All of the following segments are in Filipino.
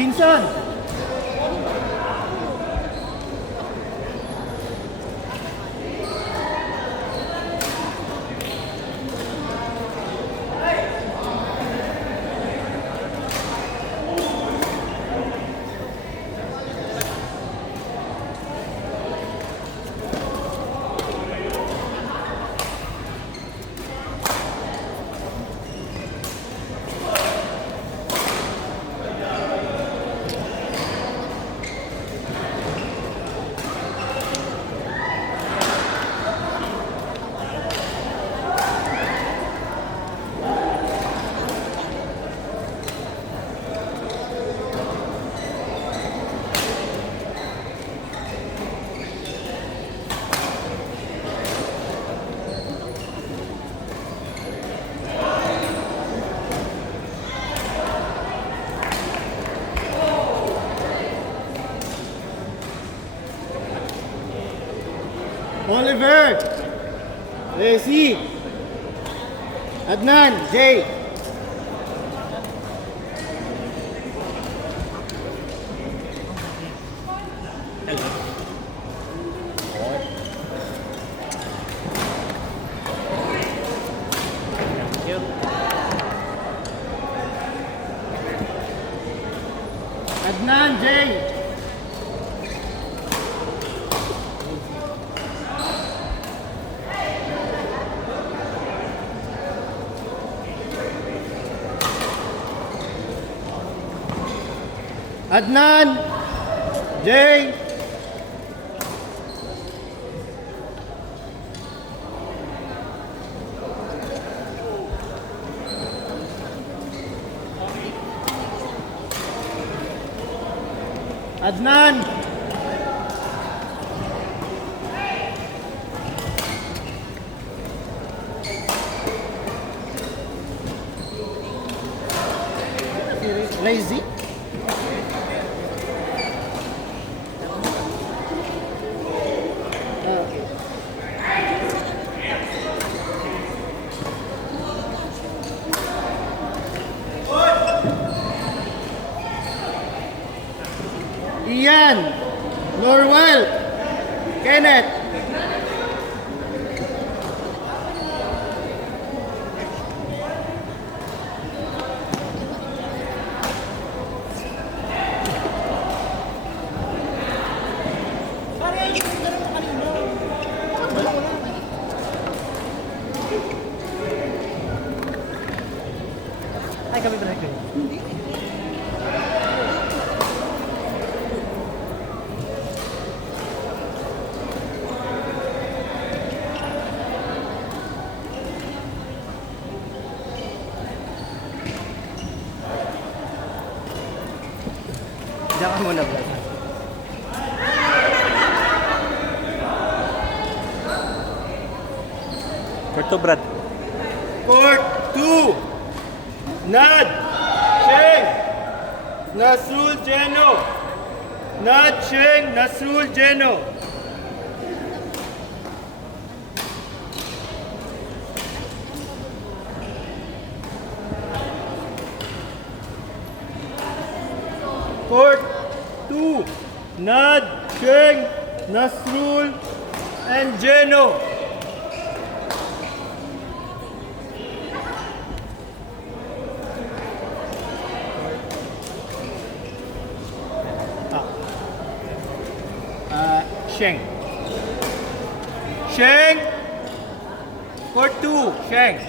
Jinson. Oliver, Resi, Adnan, Jay. Adnan, Jay. Adnan, Jay. Adnan. Lazy. Ian, Norwell, Kenneth. Ay, kami ba hindi? Diyan ka muna, Brad. Court 2, Brad. Court 2. Nad, Sheng, Nasrul Jeno. Nad, Sheng, Nasrul Jeno. Court 2. Nad, Sheng, Nasrul, and Jeno. Sheng. Sheng. Court 2. Sheng.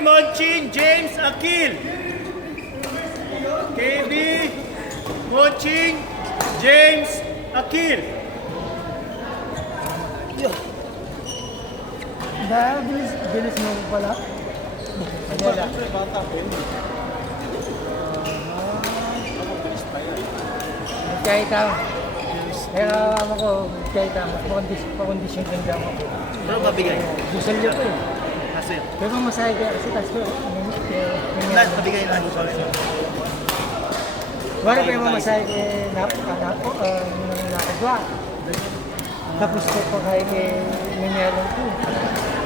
Monchin James Akil. KB Monchin James Akil. Dahil bilis mo pala. Wala. Kahit kaya ako ko, kahit pakondisyon din lang ako. Pero mabigay. Gusal niyo po eh. Kasi, Pero masaya kaya kasi tas ko. lahat mabigay lang sa akin. Wala pa yung masaya kaya napakanapo, yung nakadwa. Tapos ko pa kaya kaya nangyarang ko.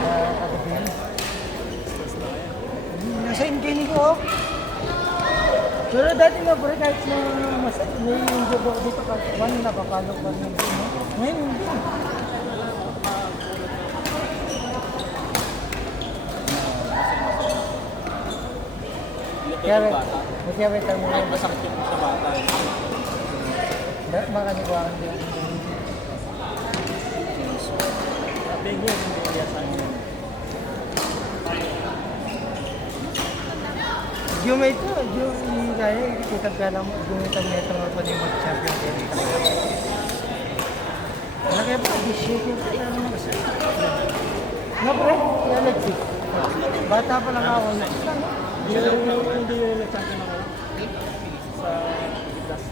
Kagabihan. Nasa ingkini ko. Pero dati nga bro, kahit na may yung job ako dito, one nakapalo pa rin. Ngayon hindi. Kaya may tamo na. Masakit yung sa bata. Makaniguan din. Sabi niya, hindi niya sa akin. Yung may ito, yung kaya, kita ka lang, gumitan na ito nga pa ni mag-champion din. Kaya ba, di-shake yung kaya naman kasi. Nga pre, kaya nag-shake. Bata pa lang ako. Hindi yung nag-champion ako. Sa last.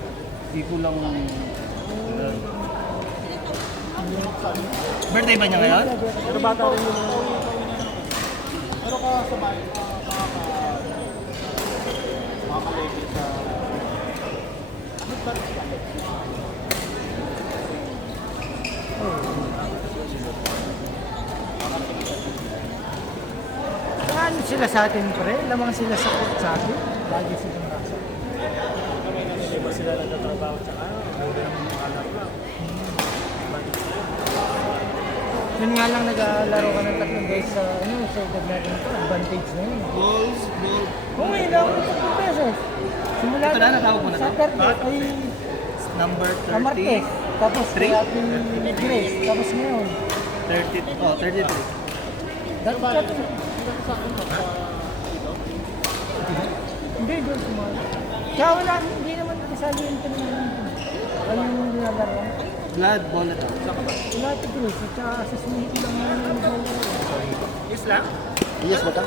Hindi ko lang... Birthday ba niya ngayon? Pero bata rin yung... Pero ka sa bahay, makakalegi sa... Ano sila sa atin pre? Lamang sila sa atin. Lagi silang nasa. Hindi ba sila nagtatrabaho tsaka? Hindi naman makakalap lang. Yun nga lang nag-aalaro ka ng tatlong guys sa sa edad natin ito. Advantage na yun. Balls, ball. Oo, ilang 50 pesos. Simula Ito na, natawag mo na sa to? 30 ay Number Amartes. 30. Tapos Three? kaya Grace. Tapos ngayon. 30. Oh, 33. Dati ka ito. Hindi, doon sumali. Kaya wala, hindi naman kasali yung tinanong. Ano yung nilalaro? Blood, ball na to. Wala ito Grace. At saka sa smith lang yung nilalaro. Yes lang? Yes ba ka?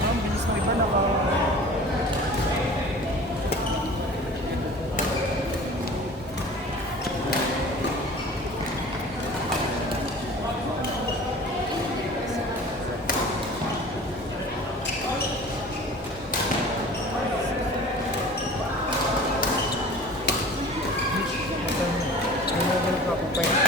Ang bilis mo iba naka... Level pa ako pa yun.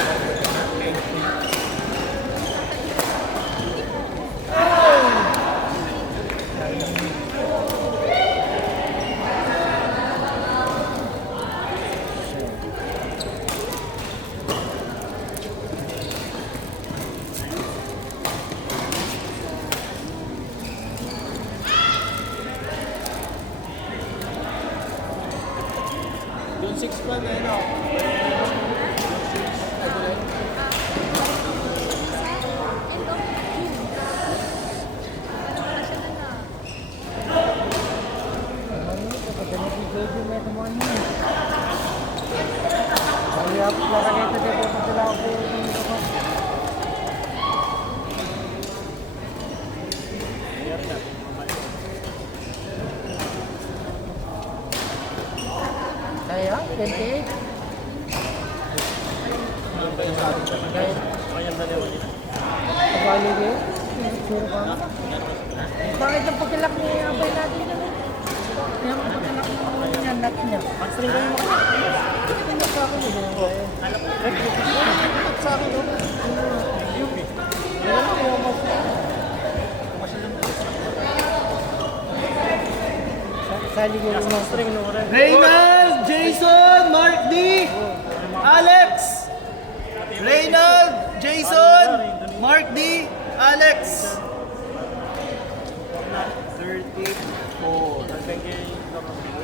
Yung 6 pa na yun ako. Kaya, 28. Kaya, Kanyang dalawa nila. pagwali kayo. Sure ka na. Bakit ang pagkalak ni abay natin yan? Yung pagkalak niya, nut niya. Pag-string kayo mga. Tingnan sa akin yun. Sa akin yun. Sali ko rin mo. String nung rin. Reynald, Jason, Mark D, Alex, Reynald, Mark D. Alex. 34.